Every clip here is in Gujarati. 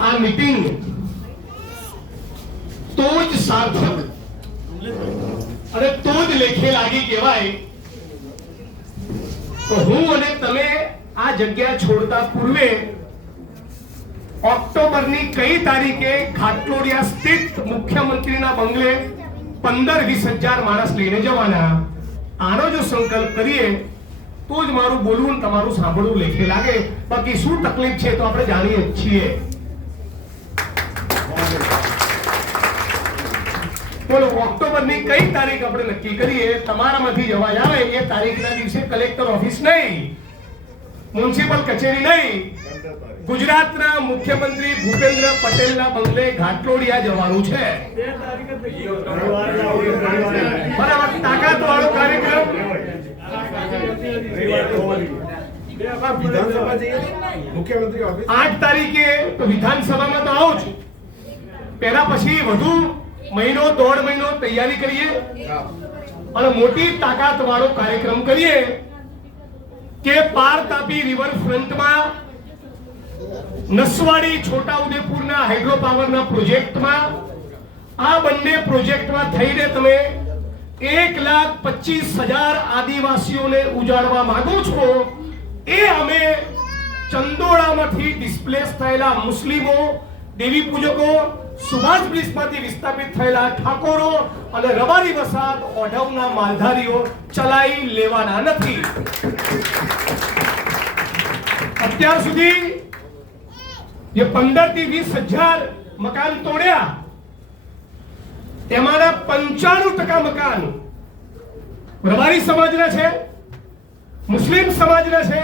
આ મીટિંગ તો જ સાર્થક. અને તો જ લેખે લાગી કહેવાય તો હું અને તમે આ જગ્યા છોડતા પૂર્વે ઓક્ટોબરની કઈ તારીખે ખાટલોડિયા સ્થિત મુખ્યમંત્રીના બંગલે પંદર વીસ હજાર માણસ લઈને જવાના? આનો જો સંકલ્પ કરીએ તો જ મારું બોલવું ને તમારું સાંભળવું લેખે લાગે. બાકી શું તકલીફ છે તો આપણે જાણીએ છીએ. બોલો ઓક્ટોબરની કઈ તારીખ આપણે નક્કી કરીએ? તમારામાંથી જવાજ આવે. એ તારીખના દિવસે કલેક્ટર ઓફિસ નહીં. મ્યુનિસિપલ કચેરી નહીં. ગુજરાતના મુખ્યમંત્રી ભૂપેન્દ્ર પટેલના બંગલે ઘાટલોડિયા જવાનું છે. બરાબર તાકાત વાળો કાર્યક્રમ વિધાનસભા જઈએ મુખ્યમંત્રી ઓફિસ આઠ તારીખે વિધાનસભામાં તો આવું છું પહેલા પછી વધુ મહિનો, દોઢ મહિનો તૈયારી કરીએ અને મોટી તાકાત વાળો કાર્યક્રમ કરીએ કે પાર તાપી રિવર ફ્રન્ટમાં નસવાડી છોટા ઉદેપુરના હાઇડ્રો પાવરના પ્રોજેક્ટમાં આ બંને પ્રોજેક્ટમાં થઈને તમે એક લાખ પચીસ હજાર આદિવાસીઓને ઉજાડવા માંગો છો એ અમે ચંદોળામાંથી ડિસ્પ્લેસ થયેલા મુસ્લિમો દેવી પૂજકો સુભાષ બ્રિજમાંથી વિસ્થાપિત થયેલા ઠાકોરો અને રબારી વસાત ઓઢવના માલધારીઓ ચલાવી લેવાના નથી અત્યાર સુધી જે પંદરથી વીસ હજાર મકાન તોડ્યા તેમાંના પંચાણું રબારી સમાજના છે, મુસ્લિમ સમાજના છે,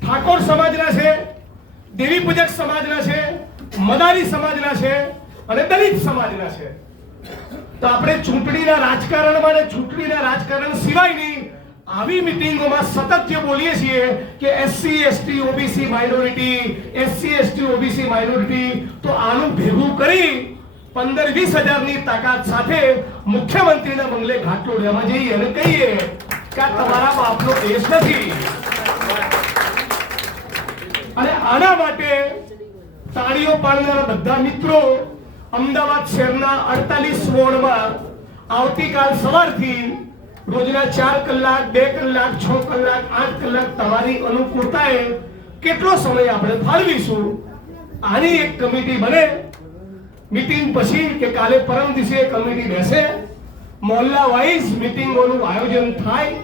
ઠાકોર સમાજના છે, દેવી પૂજક સમાજના છે, મદારી સમાજના છે અને દલિત સમાજના છે. તો આપણે ચૂંટણીના રાજકારણમાં અને ચૂંટણીના રાજકારણ સિવાયની આવી મિટિંગોમાં સતત જે બોલીએ છીએ કે SC ST OBC minority SC ST OBC minority તો આનું ભેગું કરી પંદર વીસ હજારની તાકાત સાથે મુખ્યમંત્રીના બંગલે ઘાટલોડિયામાં જઈએ અને કહીએ કે તમારા બાપનો દેશ નથી. અને આના માટે તાળીઓ પાડનારા બધા મિત્રો અમદાવાદ શહેરના અડતાલીસ વોર્ડમાં આવતીકાલ સવારથી રોજના ચાર કલાક, બે કલાક, છ કલાક, આઠ કલાક તમારી અનુકૂળતાએ કેટલો સમય આપણે ફાળવીશું? આની એક કમિટી બને મીટિંગ પછી કે કાલે પરમ દિવસે કમિટી બેસે, મોહલ્લા વાઇઝ મીટિંગોનું આયોજન થાય,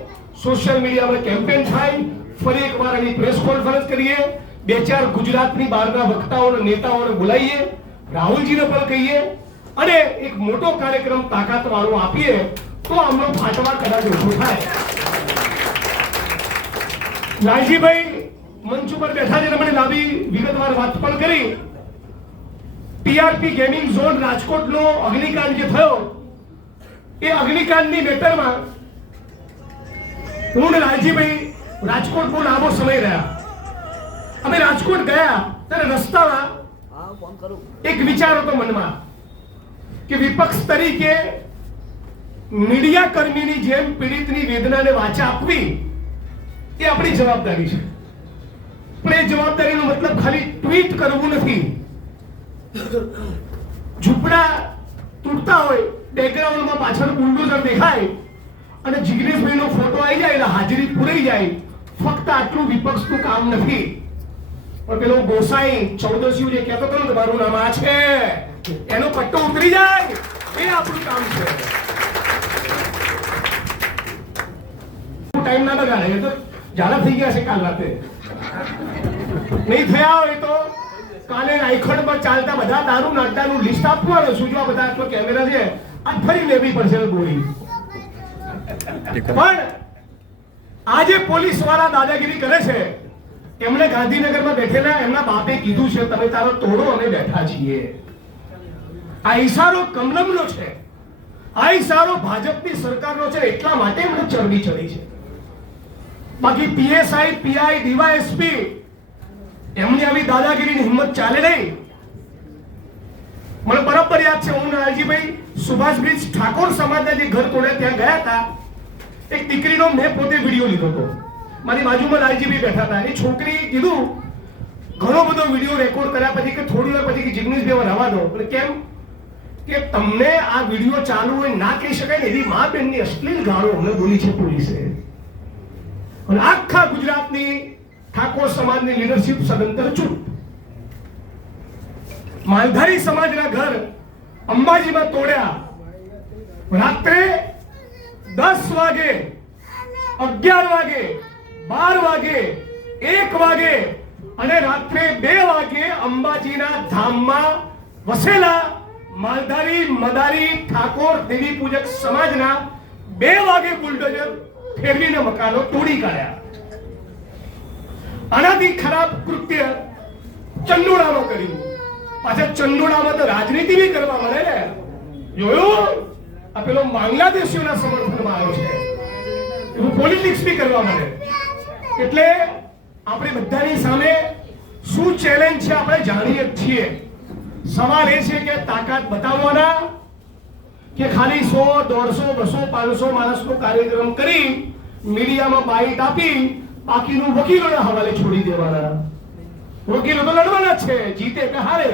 સોશિયલ મીડિયા પર કેમ્પેન થાય, ફરી એકવાર એની પ્રેસ કોન્ફરન્સ કરીએ, બે ચાર ગુજરાતની બહારના વક્તાઓને નેતાઓને બોલાવીએ, રાહુલજીને પણ કહીએ, અને એક મોટો કાર્યક્રમ તાકાત વાળો આપીએ, તો આમનો ફાટવા કદાચ ઓછો થાય. લાલજીભાઈ મંચ ઉપર બેઠા છે મને લાંબી વિગતવાર વાત પણ કરી. ટીઆરપી ગેમિંગ ઝોન રાજકોટનો અગ્નિકાંડ જે થયો, એ અગ્નિકાંડની મેટરમાં હું ને લાલજીભાઈ રાજકોટ બહુ લાંબો સમય રહ્યા. અમે રાજકોટ ગયા ત્યારે રસ્તામાં એક વિચાર હતો મનમાં કે વિપક્ષ તરીકે મીડિયા કર્મીની જેમ પીડિતની વેદનાને વાચા આપવી એ આપણી જવાબદારી છે. પણ એ જવાબદારીનો મતલબ ખાલી ટ્વીટ કરવું નથી. ઝૂંપડા તૂટતા હોય બેકગ્રાઉન્ડમાં પાછળ બુલડોઝર દેખાય અને જિગ્નેશભાઈનો ફોટો આવી જાય એટલે હાજરી પૂરાઈ જાય. ફક્ત આટલું વિપક્ષનું કામ નથી. પણ પેલો ગોસાઈ ચૌદસિયું જે કહેતો હતો ને મારું નામ આ છે, એનો પટ્ટો ઉતરી જાય. એ આપણું કામ છે. ટાઈમ ના લગાડે, એ તો ઝાડા થઈ ગયા છે કાલ રાતે. નહીં થયા હોય તો કાલે રાયખડમાં ચાલતા બધા દારૂ નાડાનું લિસ્ટ આપવાનું. શું જો આ બધા આટલો કેમેરા છે? આ ફરી લેવી પડશે ગોળી. પણ આજે પોલીસવાળા દાદાગીરી કરે છે, એમણે ગાંધીનગરમાં બેઠેલા એમના બાપે કીધું છે, તમે તારો તોડો અમે બેઠા છીએ. આ ઈશારો કમલમનો છે. આ ઈશારો ભાજપની સરકારનો છે. એટલા માટે એમને ચરબી ચડી છે. બાકી પીએસઆઈ પીઆઈ ડીવાયએસપી એમની આવી દાદાગીરીની હિંમત ચાલે નહીં. મને બરાબર યાદ છે, હું નાલજીભાઈ સુભાષબ્રિજ ઠાકોર સમાજના જે ઘર તોડે ત્યાં ગયા હતા, એક દીકરીનો મેં પોતે વીડિયો લીધો હતો. મારી બાજુમાં લાલજીભાઈ બેઠા હતા. એ છોકરી કીધું, ઘણો બધો વીડિયો રેકોર્ડ કર્યા પછી કે થોડી વાર પછી કે જિગ્નેશભાઈ રવા દો. એટલે કેમ? કે તમને આ વીડિયો ચાલુ હોય ના કહી શકાય ને, એવી મા બહેનની અશ્લીલ ગાળો અમને બોલી છે પોલીસે. અને આખા ગુજરાતની ઠાકોર સમાજની લીડરશિપ સદંતર ચૂપ માલધારી સમાજના ઘર અંબાજીમાં તોડ્યા. રાત્રે દસ વાગે, અગિયાર વાગે, બાર વાગે, એક વાગે અને રાત્રે બે વાગે અંબાજીના ધામમાં વસેલા માલધારી મદારી ઠાકોર દેવી પૂજક સમાજના બે વાગે બુલડોઝર ફેરવીને મકાનો તોડી કાઢ્યા. આનાથી ખરાબ કૃત્ય ચંદોડામાં કર્યું પાછા ચંદોડામાં તો રાજનીતિ બી કરવા મળે ને. જોયું? આ પેલો બાંગ્લાદેશીઓના સમર્થનમાં આવ્યો છે. એવું પોલિટિક્સ બી કરવા મળે. એટલે આપણે બધાની સામે શું ચેલેન્જ છે આપણે જાણીએ જ છીએ. સવાલ એ છે કે તાકાત બતાવવાના કે ખાલી સો, દોઢસો, બસો, પાંચસો માણસનો કાર્યક્રમ કરી મીડિયામાં બાઇટ આપી બાકીનું વકીલોના હવાલે છોડી દેવાના. વકીલો તો લડવાના છે. જીતે કે હારે,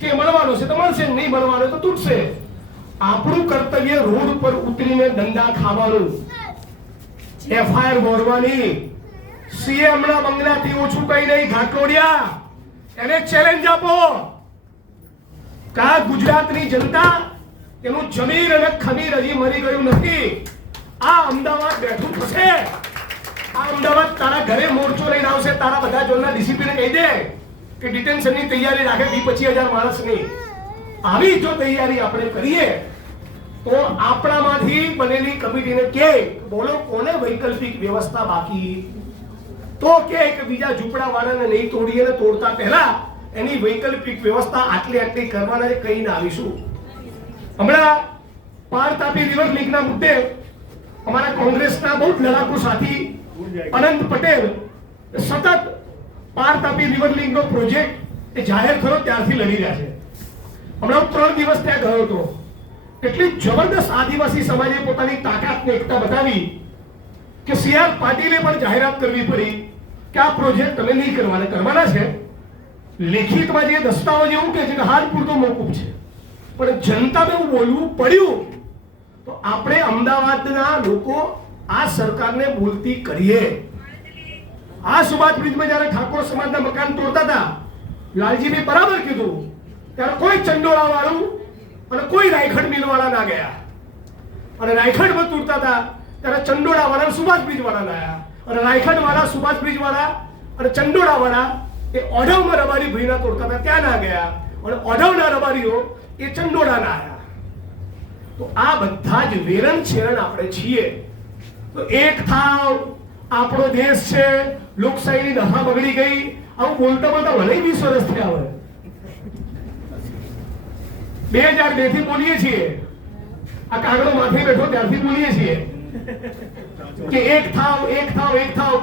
કે મળવાનો છે તો મળશે, નહીં મળવાનો તો તૂટશે. આપણું કર્તવ્ય રોડ પર ઉતરીને દંડા ખાવાનું. એફઆઈઆર ભરવાની સીએમ ના બંગલાથી ઓછું કઈ નહીં. ઘાટલોડિયા. એને ચેલેન્જ આપો. કા ગુજરાતની જનતા એનું જમીર અને ખમીર હજી મરી ગયું નથી? આ અમદાવાદ બેઠું થશે. આ અમદાવાદ તારા ઘરે મોરચો લઈને આવશે, તારા બધા જોનના ડિસિપ્લિન કહી દે કે ડિટેન્શનની તૈયારી રાખે વી પચીસ હજાર માણસની. આવી જો તૈયારી આપણે કરીએ, તો આપણામાંથી બનેલી કમિટીને કે, બોલો, કોને વૈકલ્પિક વ્યવસ્થા બાકી? તો કે એક બીજા ઝૂંપડા વાળાને નહીં તોડીએ ને તોડતા પહેલા એની વૈકલ્પિક વ્યવસ્થા આટલી આટલી કરવાના કહીને આવીશું. હમણાં પાર તાપી રિવર લીગના મુદ્દે અમારા કોંગ્રેસના બહુ જ લડાકુ સાથી અનંત પટેલ સતત પાર તાપી રિવર લીગનો પ્રોજેક્ટ એ જાહેર થયો, ત્યારથી લડી રહ્યા છે. હમણાં ત્રણ દિવસ ત્યાં ગયો હતો. એટલી જબરદસ્ત આદિવાસી સમાજે પોતાની તાકાતને એકતા બતાવી કે સી આર પાટીલે પણ જાહેરાત કરવી પડી કે આ પ્રોજેક્ટ તમે નહીં કરવાના. કરવાના છે. લેખિતમાં જે દસ્તાવેજ એવું કે છે કે હાલ પૂરતો મોકૂફ છે. પણ જનતાને એવું બોલવું પડ્યું તો આપણે અમદાવાદના લોકો આ સરકારને બોલતી કરીએ. આ સુભાષ બ્રિજમાં જ્યારે ઠાકોર સમાજના મકાન તોડતા હતા લાલજીને બરાબર કીધું, ત્યારે કોઈ ચંડોળા વાળું અને કોઈ રાયખડ મિલ વાળા ના ગયા. અને રાયખડમાં તૂટતા હતા, ત્યારે ચંડોળા વાળા સુભાષ બ્રિજ વાળા લાયા અને રાયખડ વાળા સુભાષ બ્રિજ વાળા અને ચંડોળા વાળા એ ઓઢવમાં રબારી ભીના તોડતા હતા, ત્યાં ના ગયા. અને ઓઢવના રબારીઓ એ ચંડોળા ના આવ્યા. તો આ બધા જ વેરણ છેરણ આપણે છીએ. તો એક થાવ આપણો દેશ છે, લોકશાહીની દહા બગડી ગઈ. આવું બોલતા બોલતા ભલે વીસ વર્ષ થયા હોય. બે હજાર બેથી બોલીએ છીએ. આ કાગડો માથે બેઠો ત્યારથી બોલીએ છીએ. કે એક થાવ એક થાવ એક થાવ.